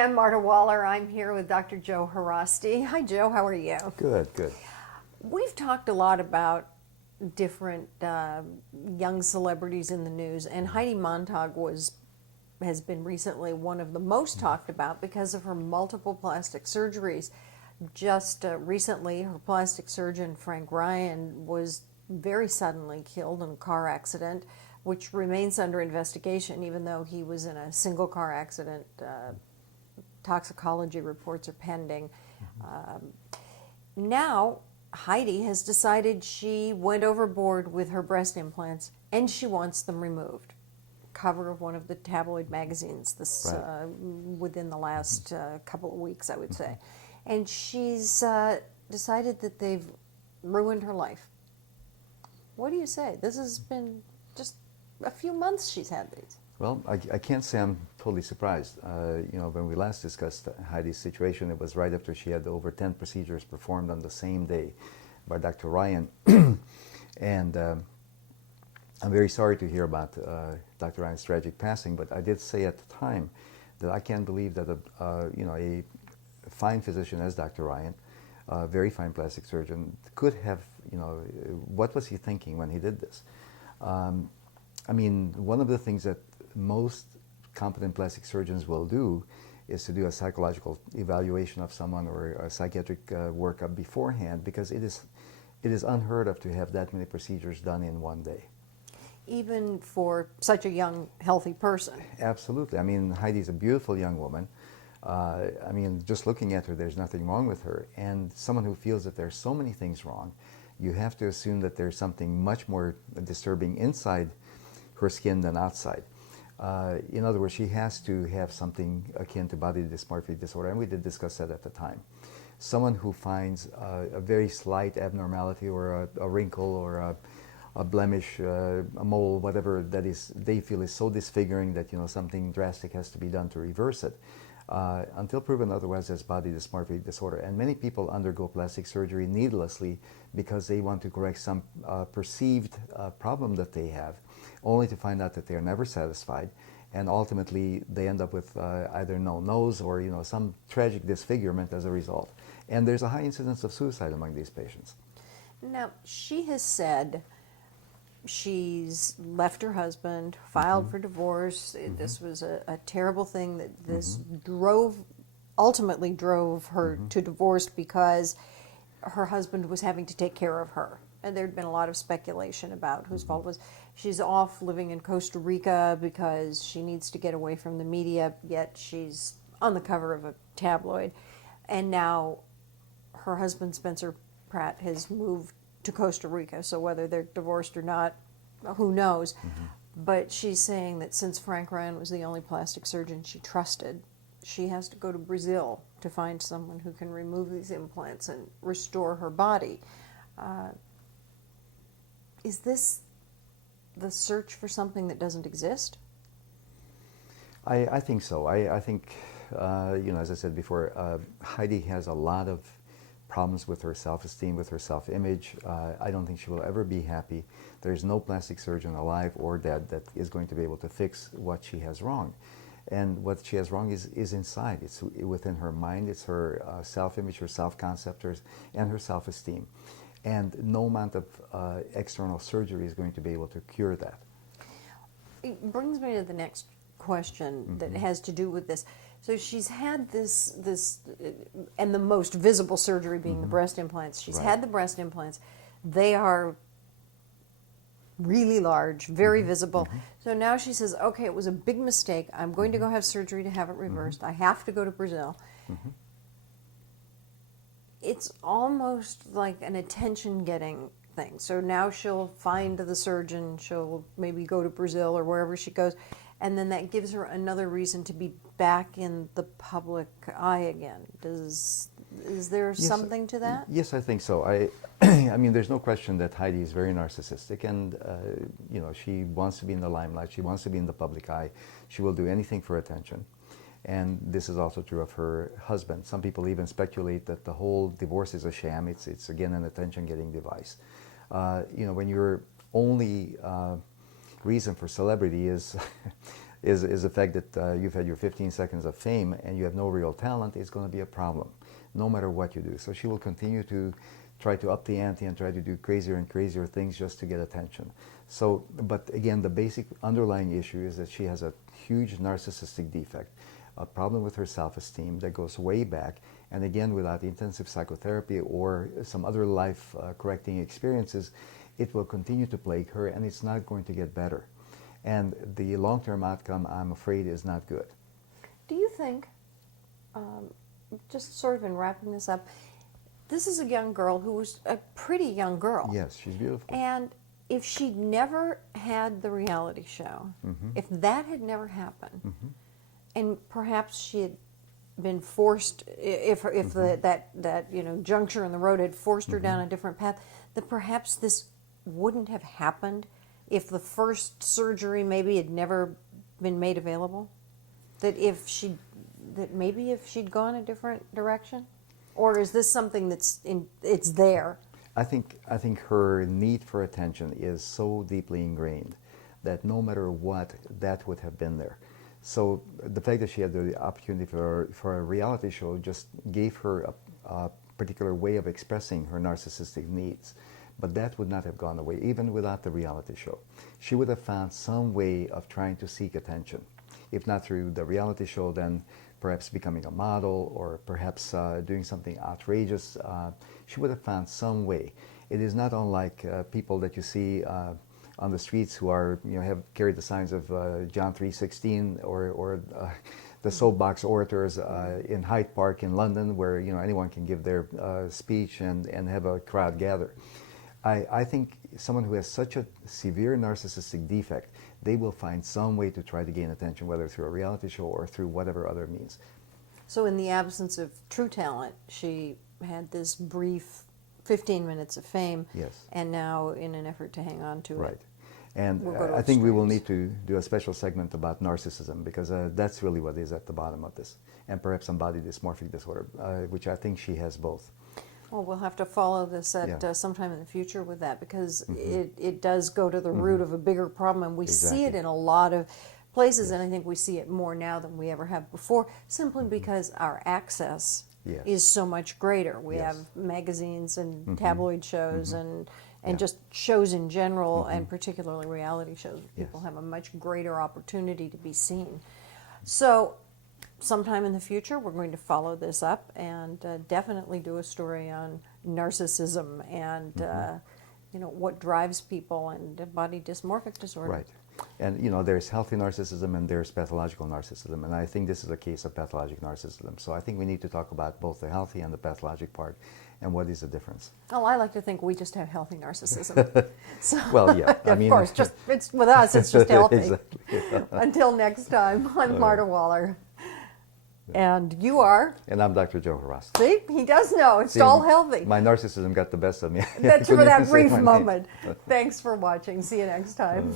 Hi, I'm Marta Waller. I'm here with Dr. Joe Haraszti. Hi, Joe. How are you? Good, good. We've talked a lot about different young celebrities in the news, and Heidi Montag has been recently one of the most talked about because of her multiple plastic surgeries. Just recently, her plastic surgeon, Frank Ryan, was very suddenly killed in a car accident, which remains under investigation, even though he was in a single car accident. Toxicology reports are pending. Now, Heidi has decided she went overboard with her breast implants and she wants them removed. Cover of one of the tabloid magazines within the last couple of weeks, I would say. And she's decided that they've ruined her life. What do you say? This has been just a few months she's had these. Well, I can't say I'm totally surprised. When we last discussed Heidi's situation, it was right after she had over 10 procedures performed on the same day by Dr. Ryan. And I'm very sorry to hear about Dr. Ryan's tragic passing, but I did say at the time that I can't believe that a fine physician as Dr. Ryan, a very fine plastic surgeon, could have, what was he thinking when he did this? One of the things that most competent plastic surgeons will do is to do a psychological evaluation of someone or a psychiatric workup beforehand, because it is unheard of to have that many procedures done in one day. Even for such a young, healthy person. Absolutely. Heidi's a beautiful young woman. Just looking at her, there's nothing wrong with her. And someone who feels that there's so many things wrong, you have to assume that there's something much more disturbing inside her skin than outside. In other words, she has to have something akin to body dysmorphic disorder, and we did discuss that at the time. Someone who finds a very slight abnormality or a wrinkle or a blemish, a mole, whatever that is, they feel is so disfiguring that something drastic has to be done to reverse it. Until proven otherwise, that's body dysmorphic disorder. And many people undergo plastic surgery needlessly because they want to correct some perceived problem that they have, only to find out that they are never satisfied, and ultimately they end up with either no nose or some tragic disfigurement as a result. And there's a high incidence of suicide among these patients. Now, she has said she's left her husband, filed for divorce. This was a terrible thing that this ultimately drove her to divorce because her husband was having to take care of her. And there'd been a lot of speculation about whose fault it was. She's off living in Costa Rica because she needs to get away from the media, yet she's on the cover of a tabloid. And now her husband, Spencer Pratt, has moved to Costa Rica, so whether they're divorced or not, who knows. But she's saying that since Frank Ryan was the only plastic surgeon she trusted, she has to go to Brazil to find someone who can remove these implants and restore her body. Is this the search for something that doesn't exist? I think so. I think, as I said before, Heidi has a lot of problems with her self-esteem, with her self-image. I don't think she will ever be happy. There's no plastic surgeon alive or dead that is going to be able to fix what she has wrong. And what she has wrong is inside. It's within her mind. It's her self-image, her self-concept, and her self-esteem. And no amount of external surgery is going to be able to cure that. It brings me to the next question that has to do with this. So she's had this, and the most visible surgery being the breast implants. She's had the breast implants. They are really large, very visible. So now she says, okay, it was a big mistake. I'm going to go have surgery to have it reversed. I have to go to Brazil. It's almost like an attention-getting thing. So now she'll find the surgeon, she'll maybe go to Brazil or wherever she goes, and then that gives her another reason to be back in the public eye again. Is there something to that? Yes, I think so. I mean, there's no question that Heidi is very narcissistic, and she wants to be in the limelight. She wants to be in the public eye. She will do anything for attention. And this is also true of her husband. Some people even speculate that the whole divorce is a sham. It's again an attention-getting device. When your only reason for celebrity is is the fact that you've had your 15 seconds of fame and you have no real talent is going to be a problem, no matter what you do. So she will continue to try to up the ante and try to do crazier and crazier things just to get attention. So, but again, the basic underlying issue is that she has a huge narcissistic defect, a problem with her self-esteem that goes way back, and again, without intensive psychotherapy or some other life-correcting experiences, it will continue to plague her, and it's not going to get better. And the long-term outcome, I'm afraid, is not good. Do you think, just sort of in wrapping this up, this is a young girl who was a pretty young girl. Yes, she's beautiful. And if she'd never had the reality show, if that had never happened, and perhaps she had been forced, if that juncture in the road had forced her down a different path, that perhaps this wouldn't have happened if the first surgery maybe had never been made available. That maybe if she'd gone a different direction, or is this something it's there? I think her need for attention is so deeply ingrained that no matter what, that would have been there. So the fact that she had the opportunity for a reality show just gave her a particular way of expressing her narcissistic needs. But that would not have gone away, even without the reality show. She would have found some way of trying to seek attention. If not through the reality show, then perhaps becoming a model, or perhaps doing something outrageous. She would have found some way. It is not unlike people that you see on the streets who are, have carried the signs of John 3:16, or the soapbox orators in Hyde Park in London, where anyone can give their speech and have a crowd gather. I think someone who has such a severe narcissistic defect, they will find some way to try to gain attention, whether through a reality show or through whatever other means. So in the absence of true talent, she had this brief 15 minutes of fame, Yes. And now in an effort to hang on to Right. it. And We'll go to I think we will need extremes. to do a special segment about narcissism, because that's really what is at the bottom of this, and perhaps some body dysmorphic disorder, which I think she has both. Well, we'll have to follow this at Yeah. Sometime in the future with that, because it does go to the root of a bigger problem, and we see it Exactly. in a lot of places, and I think we see it more now than we ever have before, simply because our access Yes. is so much greater. We Yes. have magazines and tabloid shows and Yeah. just shows in general, and particularly reality shows. Yes. People have a much greater opportunity to be seen. So sometime in the future, we're going to follow this up and definitely do a story on narcissism and what drives people, and body dysmorphic disorder. Right. And there's healthy narcissism and there's pathological narcissism, and I think this is a case of pathologic narcissism. So I think we need to talk about both the healthy and the pathologic part, and what is the difference. Oh, I like to think we just have healthy narcissism. So, Well, yeah, I of mean, course, it's with us, it's just healthy. Exactly. Until next time, I'm Marta Waller, and you are. And I'm Dr. Joe Haraszti. See, he does know. It's See, all healthy. My narcissism got the best of me. That's Couldn't for that even say brief my name. moment. Thanks for watching. See you next time.